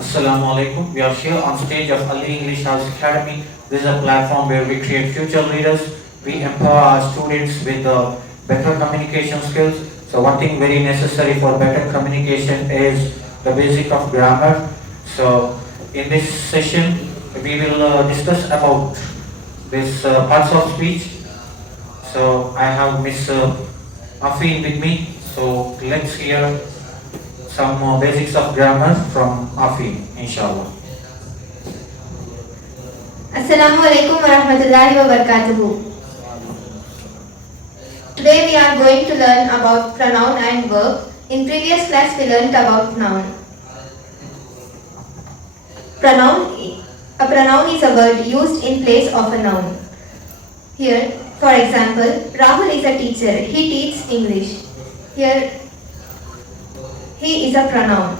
Assalamu alaikum. We are here on stage of Ali English House Academy. This is a platform where we create future leaders. We empower our students with better communication skills. So one thing very necessary for better communication is the basic of grammar. So in this session, we will discuss about this parts of speech. So I have Miss Afeen with me. So let's hear some basics of grammar from Afeen, inshallah. Assalamu alaikum warahmatullahi wabarakatuh. Today we are going to learn about pronoun and verb. In previous class we learnt about noun. A pronoun is a word used in place of a noun. Here, for example, Rahul is a teacher. He teaches English. Here, he is a pronoun.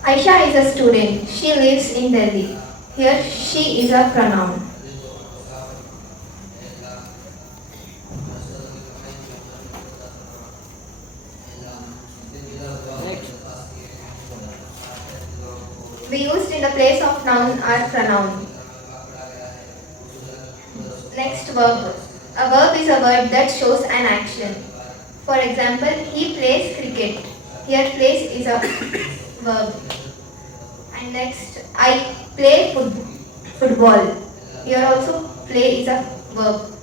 Aisha is a student. She lives in Delhi. Here, she is a pronoun. We used in the place of noun are pronoun. Next, verb. A verb is a word that shows an action. For example, he plays cricket. Here, plays is a verb. And next, I play football. Here also, play is a verb.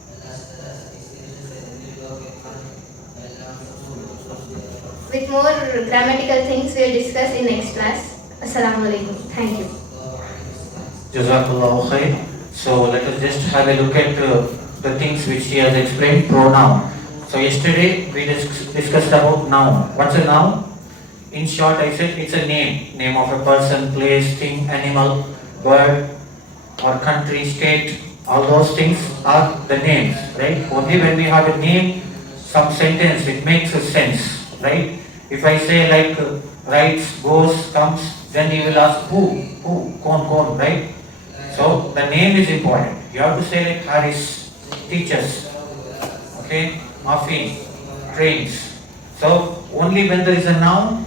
With more grammatical things, we'll discuss in next class. Assalamu alaikum. Thank you. Jazakallahu khair. So let us just have a look at the things which she has explained. Pronoun. So yesterday we discussed about noun. What's a noun? In short, I said it's a name of a person, place, thing, animal, bird, or country, state. All those things are the names, right? Only when we have a name, some sentence, it makes a sense, right? If I say like writes, goes, comes, then you will ask who, kon, right? So the name is important. You have to say like Haris teaches, okay, Mafi trains. So only when there is a noun,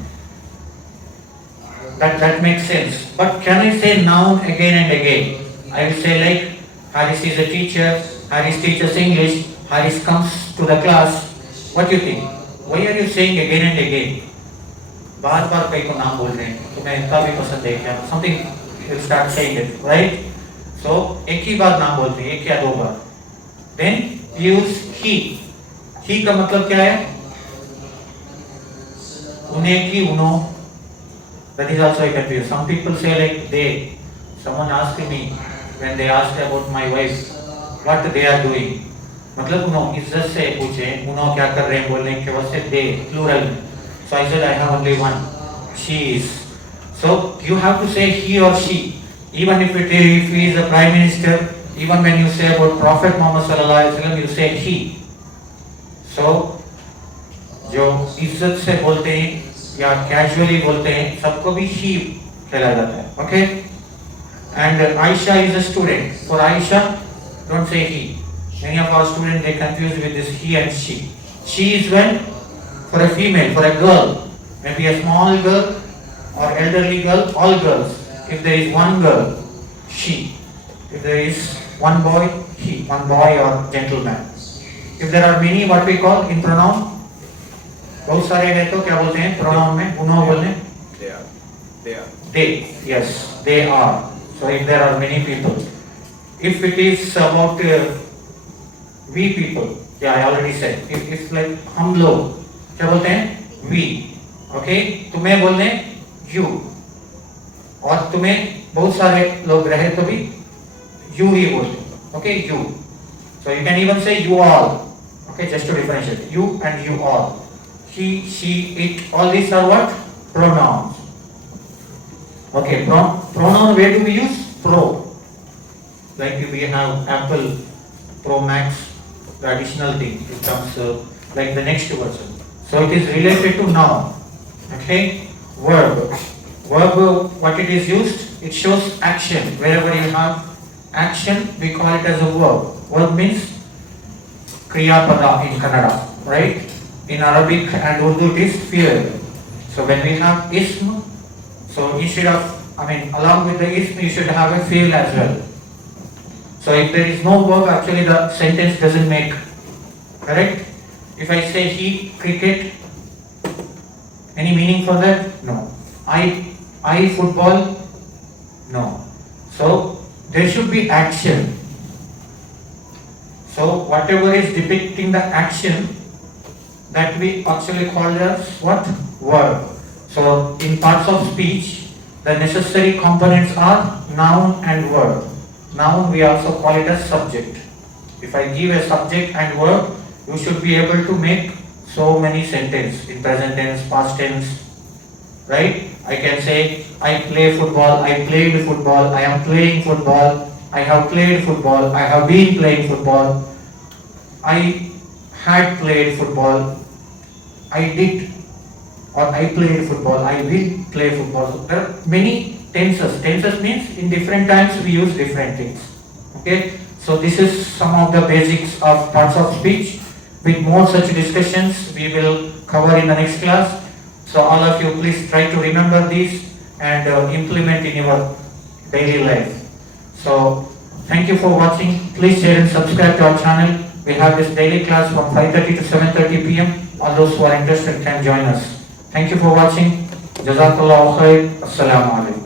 that makes sense. But can I say noun again and again? I will say like Haris is a teacher, Haris teaches English, Haris comes to the class. What do you think? Why are you saying again and again? बार बार कई को नाम बोल रहे हैं तुम्हें इनका भी पसंद है क्या something you start saying it right so एक ही बार नाम बोलते हैं एक या दो बार देन यूज ही का मतलब क्या है उन्हें की उनो that is also a confuse some people say like they someone asked me when they asked about my wife what they are doing मतलब उनो इज्जत से पूछे उनो क्या कर रहे हैं बोलने के वास्ते they plural So I said I have only one. She is. So you have to say he or she. Even if he is a prime minister, even when you say about Prophet Muhammad sallallahu alaihi wasallam, you say he. So जो इज्जत से बोलते हैं या casually बोलते हैं सबको भी he कहला जाता है. Okay? And Aisha is a student. For Aisha, don't say he. Many of our students they confuse with this he and she. She is when for a female, for a girl, maybe a small girl or elderly girl, all girls. If there is one girl, she. If there is one boy, he. One boy or gentleman. If there are many, what we call in pronoun? बहुत सारे हैं तो क्या बोलते हैं pronoun में? उन्हों बोलने? They. Yes, they are. So if there are many people. If it is about we people, yeah, I already said. If it's like हम लोग क्या बोलते हैं we, okay? तुम्हें बोलने you और तुम्हें बहुत सारे लोग रहे तो भी you ही बोलते, okay? You. So you can even say you all, okay? Just to differentiate you and you all. He, she, it, all these are what? Pronouns. Okay, pronoun where do we use? Pro. Like if we have Apple Pro Max, the additional thing it comes like the next person. So it is related to noun. Okay? Verb. Verb, what it is used? It shows action. Wherever you have action, we call it as a verb. Verb means Kriya Pada in Kannada, right? In Arabic and Urdu it is fi'l. So when we have ism, So instead of, along with the is, you should have a feel as well. So if there is no verb, actually the sentence doesn't make. Correct? If I say he cricket, any meaning for that? No. I football? No. So there should be action. So whatever is depicting the action, that we actually call as what? Verb. So in parts of speech, the necessary components are noun and verb. Noun we also call it as subject. If I give a subject and verb, you should be able to make so many sentences in present tense, past tense, right? I can say I play football, I played football, I am playing football, I have played football, I have been playing football, I had played football, I did, or I played football, I will play football. So there are many tenses. Tenses means in different times we use different things. Okay, so this is some of the basics of parts of speech. With more such discussions we will cover in the next class. So all of you please try to remember these and implement in your daily life. So thank you for watching. Please share and subscribe to our channel. We have this daily class from 5:30 to 7:30 p.m. All those who are interested can join us. Thank you for watching. Jazakallahu khair. Assalamu alaikum.